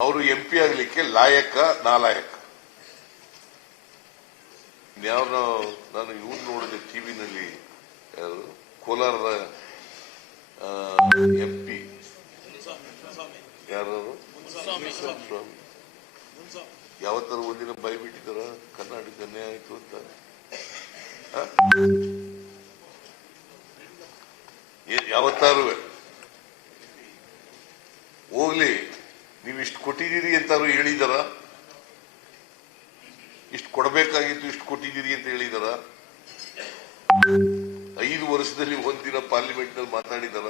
ಅವರು M P ಆಗ್ಲಿಕ್ಕೆ ಲಾಯಕ ನಾಲಾಯಕ. ನಾನು ಇವ್ರು ನೋಡಿದೆ ಟಿವಿನಲ್ಲಿ ನಲ್ಲಿ ಕೋಲಾರದ ಎಂ ಪಿ ಯಾರು ಸ್ವಾಮಿ ಯಾವತ್ತಾರು ಒಂದಿನ ಬೈ ಬಿಟ್ಟಿದಾರ ಕರ್ನಾಟಕ ಅನ್ಯಾಯ ಆಯ್ತು ಅಂತ. ಯಾವತ್ತಾರು ಹೋಗ್ಲಿ ನೀವು ಇಷ್ಟು ಕೊಟ್ಟಿದ್ದೀರಿ ಅಂತಾರು ಹೇಳಿದಾರ? ಇಷ್ಟು ಕೊಡಬೇಕಾಗಿತ್ತು, ಇಷ್ಟು ಕೊಟ್ಟಿದ್ದೀರಿ ಅಂತ ಹೇಳಿದಾರ? ಐದು ವರ್ಷದಲ್ಲಿ ಒಂದಿನ ಪಾರ್ಲಿಮೆಂಟ್ನಲ್ಲಿ ಮಾತಾಡಿದಾರ?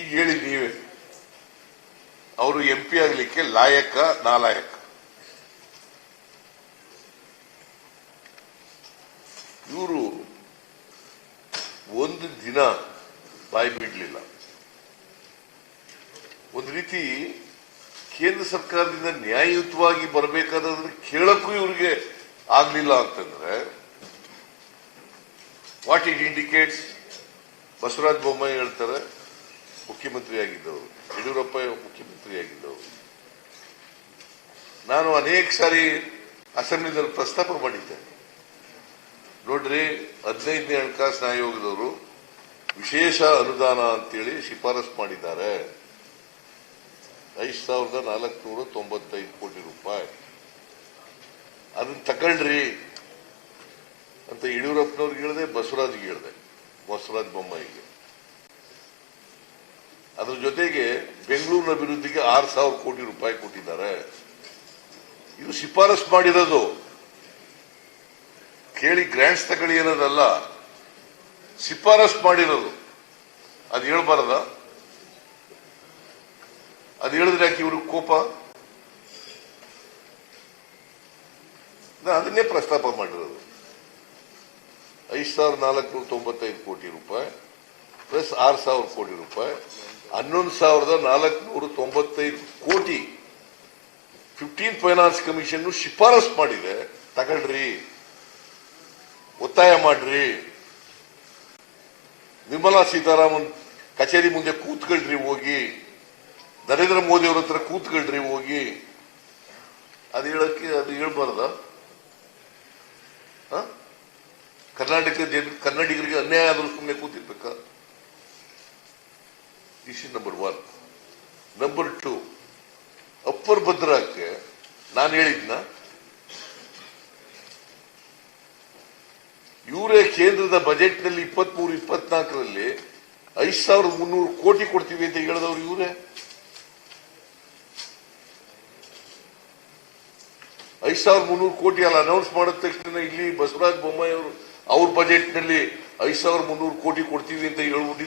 ಈಗ ಹೇಳಿ ನೀವೇ. ಅವರು ಎಂ ಪಿ ಆಗ್ಲಿಕ್ಕೆ ಲಾಯಕ, ನಾಲಾಯಕ. ಇವರು ಒಂದು ದಿನ ಬಾಯಿ ಬಿಡಲಿಲ್ಲ. ಒಂದು ರೀತಿ ಕೇಂದ್ರ ಸರ್ಕಾರದಿಂದ ನ್ಯಾಯಯುತವಾಗಿ ಬರಬೇಕಾದ್ರೆ ಕೇಳಕ್ಕೂ ಇವ್ರಿಗೆ ಆಗ್ಲಿಲ್ಲ ಅಂತಂದ್ರೆ what it indicates Basavaraj Bommai ಹೇಳ್ತಾರೆ, ಮುಖ್ಯಮಂತ್ರಿ ಆಗಿದ್ದವರು, ಯಡಿಯೂರಪ್ಪ ಮುಖ್ಯಮಂತ್ರಿ ಆಗಿದ್ದವರು. ನಾನು ಅನೇಕ ಸಾರಿ ಅಸೆಂಬ್ಲಿನಲ್ಲಿ ಪ್ರಸ್ತಾಪ ಮಾಡಿದ್ದೆ. ನೋಡ್ರಿ, ಹದಿನೈದನೇ ಹಣಕಾಸಿನ ಆಯೋಗದವರು ವಿಶೇಷ ಅನುದಾನ ಅಂತೇಳಿ ಶಿಫಾರಸ್ ಮಾಡಿದ್ದಾರೆ. ಐದು ಸಾವಿರದ ನಾಲ್ಕುನೂರ ತೊಂಬತ್ತೈದು ಕೋಟಿ ರೂಪಾಯಿ. ಅದನ್ನ ತಗೊಳ್ರಿ ಅಂತ ಯಡಿಯೂರಪ್ಪನವ್ರಿಗೆ ಹೇಳಿದೆ, ಬಸವರಾಜ್ಗೆ ಹೇಳಿದೆ, ಬಸವರಾಜ್ ಬೊಮ್ಮಾಯಿಗೆ. ಅದ್ರ ಜೊತೆಗೆ ಬೆಂಗಳೂರಿನ ಅಭಿವೃದ್ಧಿಗೆ ಆರು ಸಾವಿರ ಕೋಟಿ ರೂಪಾಯಿ ಕೊಟ್ಟಿದ್ದಾರೆ. ಇದು ಶಿಫಾರಸ್ ಮಾಡಿರೋದು. ಕೇಳಿ ಗ್ರಾಂಟ್ಸ್ ತಗೊಳ್ಳಿ ಅನ್ನೋದಲ್ಲ. ಶಿಫಾರಸ್ ಮಾಡಿರೋದು. ಅದು ಹೇಳ್ಬಾರದ? ಅದು ಹೇಳಿದ್ರೆ ಯಾಕೆ ಇವ್ರಿಗೆ ಕೋಪ? ನಾನು ಅದನ್ನೇ ಪ್ರಸ್ತಾಪ ಮಾಡಿರೋದು. ಐದು ಸಾವಿರದ ನಾಲ್ಕುನೂರ ತೊಂಬತ್ತೈದು ಕೋಟಿ ರೂಪಾಯಿ ಪ್ಲಸ್ ಆರು ಸಾವಿರ ಕೋಟಿ ರೂಪಾಯಿ. ಹನ್ನೊಂದು ಸಾವಿರದ ನಾಲ್ಕುನೂರ ತೊಂಬತ್ತೈದು ಕೋಟಿ ಫಿಫ್ಟೀನ್ ಫೈನಾನ್ಸ್ ಕಮಿಷನ್ ಶಿಫಾರಸ್ ಮಾಡಿದೆ. ತಗೊಳ್ರಿ. ಒತ್ತಾಯ ಮಾಡ್ರಿ. ನಿರ್ಮಲಾ ಸೀತಾರಾಮನ್ ಕಚೇರಿ ಮುಂದೆ ಕೂತ್ಕೊಳ್ರಿ ಹೋಗಿ. ನರೇಂದ್ರ ಮೋದಿ ಅವ್ರ ಹತ್ರ ಕೂತ್ಕೊಳ್ರಿ ಹೋಗಿ. ಅದು ಹೇಳಕ್ಕೆ, ಅದು ಹೇಳ್ಬಾರ್ದ? ಕರ್ನಾಟಕ ಜನ, ಕನ್ನಡಿಗರಿಗೆ ಅನ್ಯಾಯ ಆದರೂ ಸುಮ್ಮನೆ ಕೂತಿರ್ಬೇಕ? ಇಶ್ number one number two upper ಭದ್ರಕ್ಕೆ ನಾನು ಹೇಳಿದ್ನ ಇವರೇ ಕೇಂದ್ರದ ಬಜೆಟ್ನಲ್ಲಿ ಇಪ್ಪತ್ಮೂರು, ಇಪ್ಪತ್ನಾಲ್ಕರಲ್ಲಿ ಐದು ಸಾವಿರದ ಮುನ್ನೂರು ಕೋಟಿ ಕೊಡ್ತೀವಿ ಅಂತ ಹೇಳಿದವರು ಇವರೇ. ಐದ್ ಸಾವಿರದ ಮುನ್ನೂರು ಕೋಟಿ ಅಲ್ಲ ಅನೌನ್ಸ್ ಮಾಡಿದ ತಕ್ಷಣ ಇಲ್ಲಿ ಬಸವರಾಜ ಬೊಮ್ಮಾಯಿ ಅವರು ಅವ್ರ ಬಜೆಟ್ನಲ್ಲಿ ಐದು ಸಾವಿರದ ಮುನ್ನೂರು ಕೋಟಿ ಕೊಡ್ತೀವಿ ಅಂತ ಹೇಳ್ಬಿಟ್ಟಿದ್ದಾರೆ.